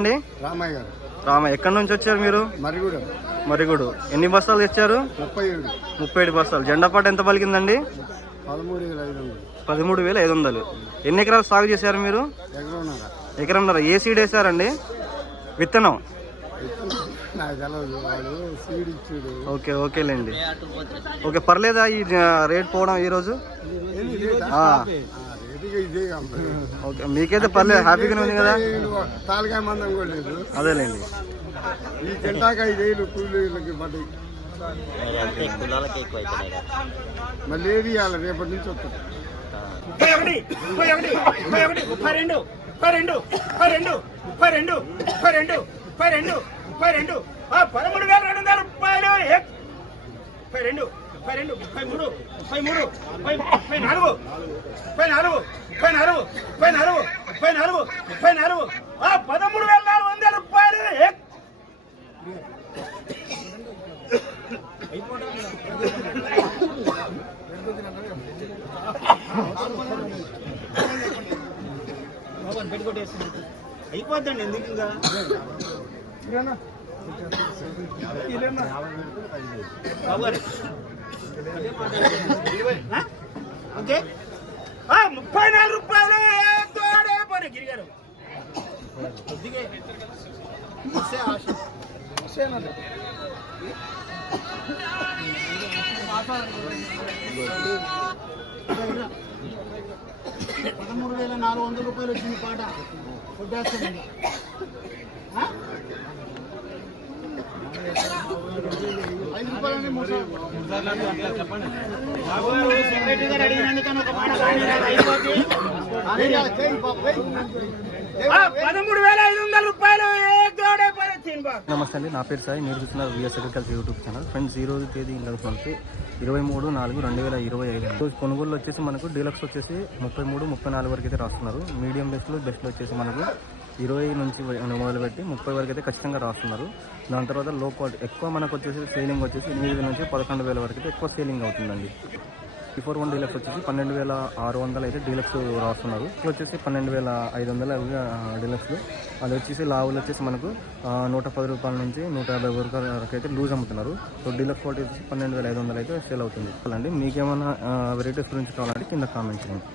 అండి? రామయ్య గారు. రామ ఎక్కడి నుంచి వచ్చారు మీరు? మరిగూడెం. మరిగుడు. ఎన్ని బస్తాలు తెచ్చారు? ముప్పై ఏడు. ముప్పై ఏడు బస్తాలు జెండా పాట ఎంత పలికిందండి? పదమూడు వేల ఐదు వందలు. పదమూడు వేల ఐదు వందలు. ఎన్ని ఎకరాలు సాగు చేశారు మీరు? ఎకరన్నర. ఏ సీడ్ వేశారండి? విత్తనం. ఓకే ఓకేలేండి. ఓకే పర్లేదా ఈ రేట్ పోవడం ఈరోజు? ఓకే మీకైతే పర్లేదు హ్యాపీగానే ఉంది కదా? తాలకాయ మందం కూడా లేదు. అదేలేండి. ఈ గంటాక ఐదేళ్ళు కూలీలకి పడ్డాయి మళ్ళీ ఏది ఇవ్వాలి? రేపటి నుంచి వస్తుంది ముప్పై ఒకటి ముప్పై ఒకటి ముప్పై ఒకటి ముప్పై రెండు ముప్పై రెండు ముప్పై రెండు ముప్పై రెండు ముప్పై రెండు ముప్పై రెండు ముప్పై రెండు. ఆ, పదమూడు వేల రెండు వందల రూపాయలు ముప్పై రెండు ముప్పై రెండు ముప్పై మూడు ముప్పై మూడు ముప్పై ముప్పై నాలుగు ముప్పై నాలుగు ముప్పై నాలుగు ముప్పై నాలుగు ముప్పై నాలుగు ముప్పై నాలుగు. పదమూడు వేల నాలుగు వందల రూపాయలు. అయిపోద్దండి ఎందుకు ఇంకా ముప్పై నాలుగు రూపాయలు తోడే పని గిరిగారు పదమూడు వేల నాలుగు వందల రూపాయలు వచ్చింది పాట. కొట్టేస్తానండి పదమూడు వేల ఐదు వందల రూపాయలు నమస్తే అండి నా పేరు సాయి. మీరు చూస్తున్నారు VS agriculture YouTube channel friends ఈ రోజు తేదీ మనకి ఇరవై మూడు నాలుగు రెండు వేల ఇరవై ఐదు. రోజు కొనుగోలు వచ్చేసి మనకు డీలక్స్ వచ్చేసి ముప్పై మూడు ముప్పై నాలుగు వరకు అయితే రాస్తున్నారు. మీడియం బెస్ట్లో బెస్ట్లో వచ్చేసి మనకు ఇరవై నుంచి మొదలుపెట్టి ముప్పై వరకు అయితే ఖచ్చితంగా రాస్తున్నారు. దాని తర్వాత లో క్వాలిటీ ఎక్కువ మనకు వచ్చేసి సేలింగ్ వచ్చేసి ఎనిమిది నుంచి పదకొండు వేల వరకు అయితే ఎక్కువ సేలింగ్ అవుతుందండి. ఫోర్ వన్ డీలక్స్ వచ్చేసి పన్నెండు వేల ఆరు వందలు అయితే డీలక్స్ రాస్తున్నారు. ఇట్లా వచ్చేసి పన్నెండు వేల ఐదు వందలు డీలక్స్లు అది వచ్చేసి లావులు వచ్చేసి మనకు నూట పది రూపాయల నుంచి నూట యాభై వరకు వరకు అయితే లూజ్ అమ్ముతున్నారు. సో డీలక్స్ క్వాలిటీ వచ్చేసి పన్నెండు వేల ఐదు వందలు అయితే సేల్ అవుతుంది. అండి మీకేమైనా వెరైటీస్ గురించి కావాలంటే కింద కామెంట్ చేయండి.